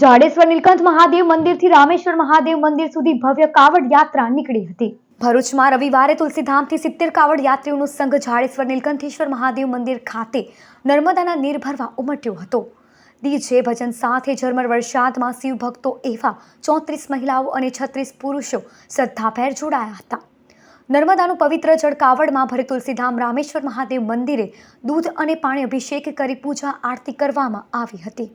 જાડેશ્વર નીલકંઠ મહાદેવ મંદિરથી રામેશ્વર મહાદેવ મંદિર સુધી ભવ્ય કાવડ યાત્રા નીકળી હતી. ભરૂચમાં રવિવારે તુલસીધામથી સિત્તેર કાવડ યાત્રીઓનો સંઘ જાડેશ્વર નીલકંઠેશ્વર મહાદેવ મંદિર ખાતે નર્મદાના નીર ભરવા ઉમટ્યો હતો. ડીજે ભજન સાથે ઝરમર વરસાદમાં શિવ ભક્તો એવા ચોત્રીસ મહિલાઓ અને છત્રીસ પુરુષો શ્રદ્ધાભેર જોડાયા હતા. નર્મદાનું પવિત્ર જળ કાવડમાં ભરે તુલસીધામ રામેશ્વર મહાદેવ મંદિરે દૂધ અને પાણી અભિષેક કરી પૂજા આરતી કરવામાં આવી હતી.